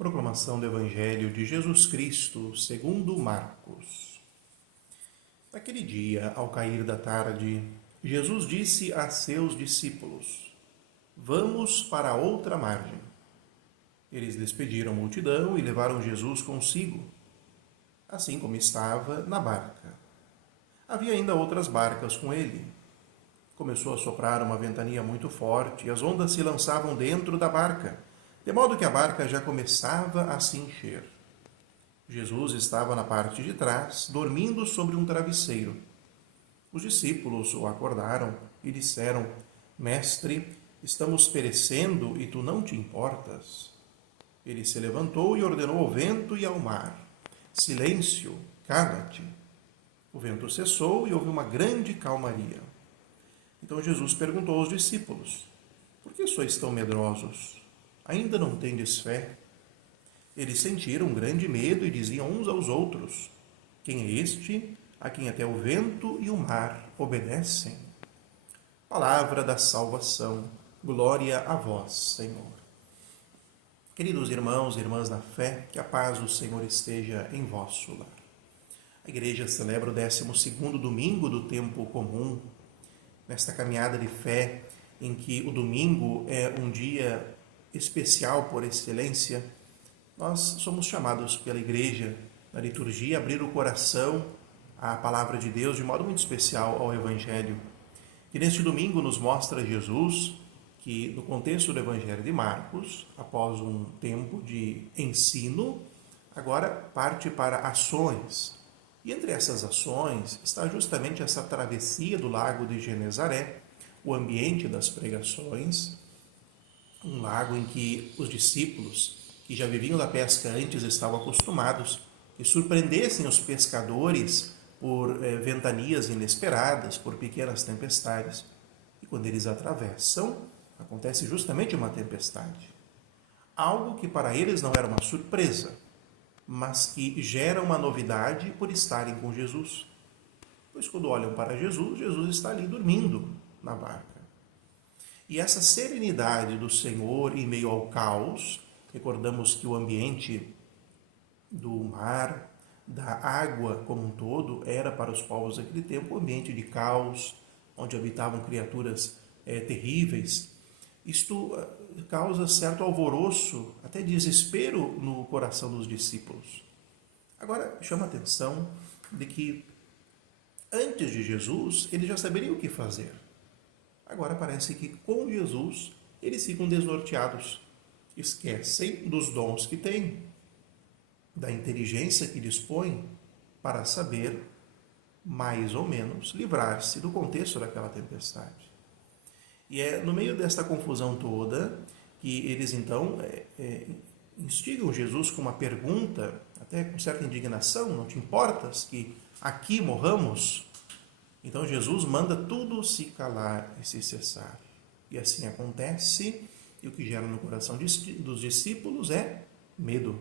Proclamação do Evangelho de Jesus Cristo, segundo Marcos. Naquele dia, ao cair da tarde, Jesus disse a seus discípulos: Vamos para a outra margem. Eles despediram a multidão e levaram Jesus consigo, assim como estava na barca. Havia ainda outras barcas com ele. Começou a soprar uma ventania muito forte e as ondas se lançavam dentro da barca, de modo que a barca já começava a se encher. Jesus estava na parte de trás, dormindo sobre um travesseiro. Os discípulos o acordaram e disseram: Mestre, estamos perecendo e tu não te importas? Ele se levantou e ordenou ao vento e ao mar: Silêncio, cala-te. O vento cessou e houve uma grande calmaria. Então Jesus perguntou aos discípulos: Por que sois tão medrosos? Ainda não tendes fé? Eles sentiram grande medo e diziam uns aos outros: Quem é este a quem até o vento e o mar obedecem? Palavra da salvação. Glória a vós, Senhor. Queridos irmãos e irmãs da fé, que a paz do Senhor esteja em vosso lar. A igreja celebra o 12º domingo do tempo comum, nesta caminhada de fé em que o domingo é um dia especial por excelência. Nós somos chamados pela igreja, na liturgia, a abrir o coração à palavra de Deus de modo muito especial ao Evangelho. E neste domingo nos mostra Jesus que, no contexto do Evangelho de Marcos, após um tempo de ensino, agora parte para ações. E entre essas ações está justamente essa travessia do lago de Genezaré, o ambiente das pregações, um lago em que os discípulos, que já viviam da pesca antes, estavam acostumados, que surpreendessem os pescadores por ventanias inesperadas, por pequenas tempestades. E quando eles atravessam, acontece justamente uma tempestade. Algo que para eles não era uma surpresa, mas que gera uma novidade por estarem com Jesus. Pois quando olham para Jesus, Jesus está ali dormindo na barca. E essa serenidade do Senhor em meio ao caos, recordamos que o ambiente do mar, da água como um todo, era para os povos daquele tempo um ambiente de caos, onde habitavam criaturas terríveis. Isto causa certo alvoroço, até desespero no coração dos discípulos. Agora, chama a atenção de que, antes de Jesus, eles já saberiam o que fazer. Agora parece que, com Jesus, eles ficam desnorteados. Esquecem dos dons que têm, da inteligência que dispõem para saber, mais ou menos, livrar-se do contexto daquela tempestade. E é no meio desta confusão toda que eles então instigam Jesus com uma pergunta, até com certa indignação: Não te importas que aqui morramos? Então Jesus manda tudo se calar e se cessar. E assim acontece, e o que gera no coração dos discípulos é medo.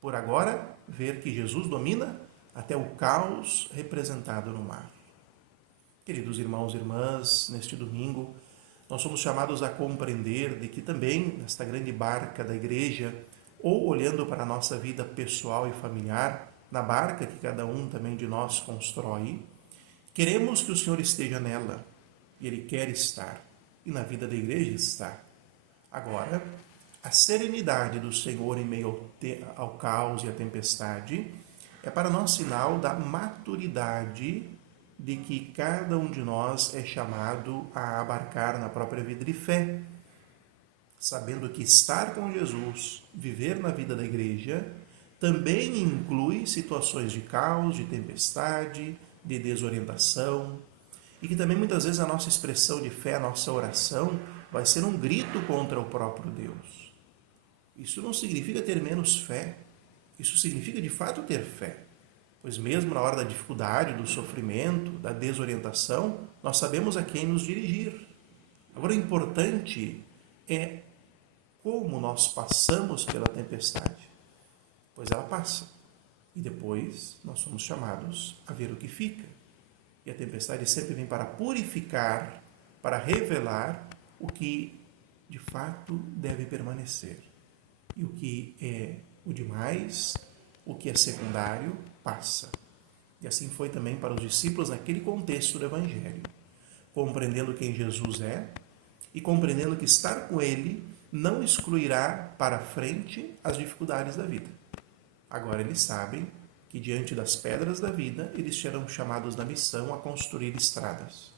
Por agora, ver que Jesus domina até o caos representado no mar. Queridos irmãos e irmãs, neste domingo, nós somos chamados a compreender de que também, nesta grande barca da igreja, ou olhando para a nossa vida pessoal e familiar, na barca que cada um também de nós constrói, queremos que o Senhor esteja nela, e Ele quer estar, e na vida da igreja está. Agora, a serenidade do Senhor em meio ao caos e à tempestade é para nós sinal da maturidade de que cada um de nós é chamado a abarcar na própria vida de fé, sabendo que estar com Jesus, viver na vida da igreja, também inclui situações de caos, de tempestade, de desorientação, e que também muitas vezes a nossa expressão de fé, a nossa oração, vai ser um grito contra o próprio Deus. Isso não significa ter menos fé, isso significa de fato ter fé. Pois mesmo na hora da dificuldade, do sofrimento, da desorientação, nós sabemos a quem nos dirigir. Agora, o importante é como nós passamos pela tempestade. Pois ela passa. E depois nós somos chamados a ver o que fica. E a tempestade sempre vem para purificar, para revelar o que de fato deve permanecer. E o que é o demais, o que é secundário, passa. E assim foi também para os discípulos naquele contexto do Evangelho, compreendendo quem Jesus é e compreendendo que estar com Ele não excluirá para frente as dificuldades da vida. Agora eles sabem que diante das pedras da vida, eles serão chamados na missão a construir estradas.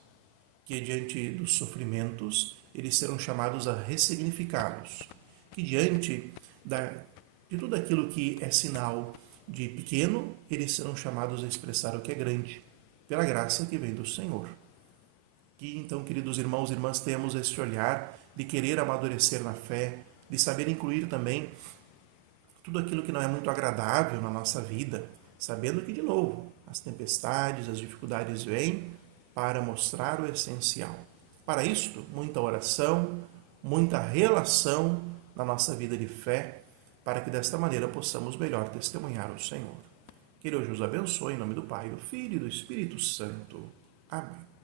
Que diante dos sofrimentos, eles serão chamados a ressignificá-los. Que diante de tudo aquilo que é sinal de pequeno, eles serão chamados a expressar o que é grande, pela graça que vem do Senhor. Que então, queridos irmãos e irmãs, temos este olhar de querer amadurecer na fé, de saber incluir também tudo aquilo que não é muito agradável na nossa vida, sabendo que, de novo, as tempestades, as dificuldades vêm para mostrar o essencial. Para isto, muita oração, muita relação na nossa vida de fé, para que desta maneira possamos melhor testemunhar o Senhor. Que Deus nos abençoe em nome do Pai, do Filho e do Espírito Santo. Amém.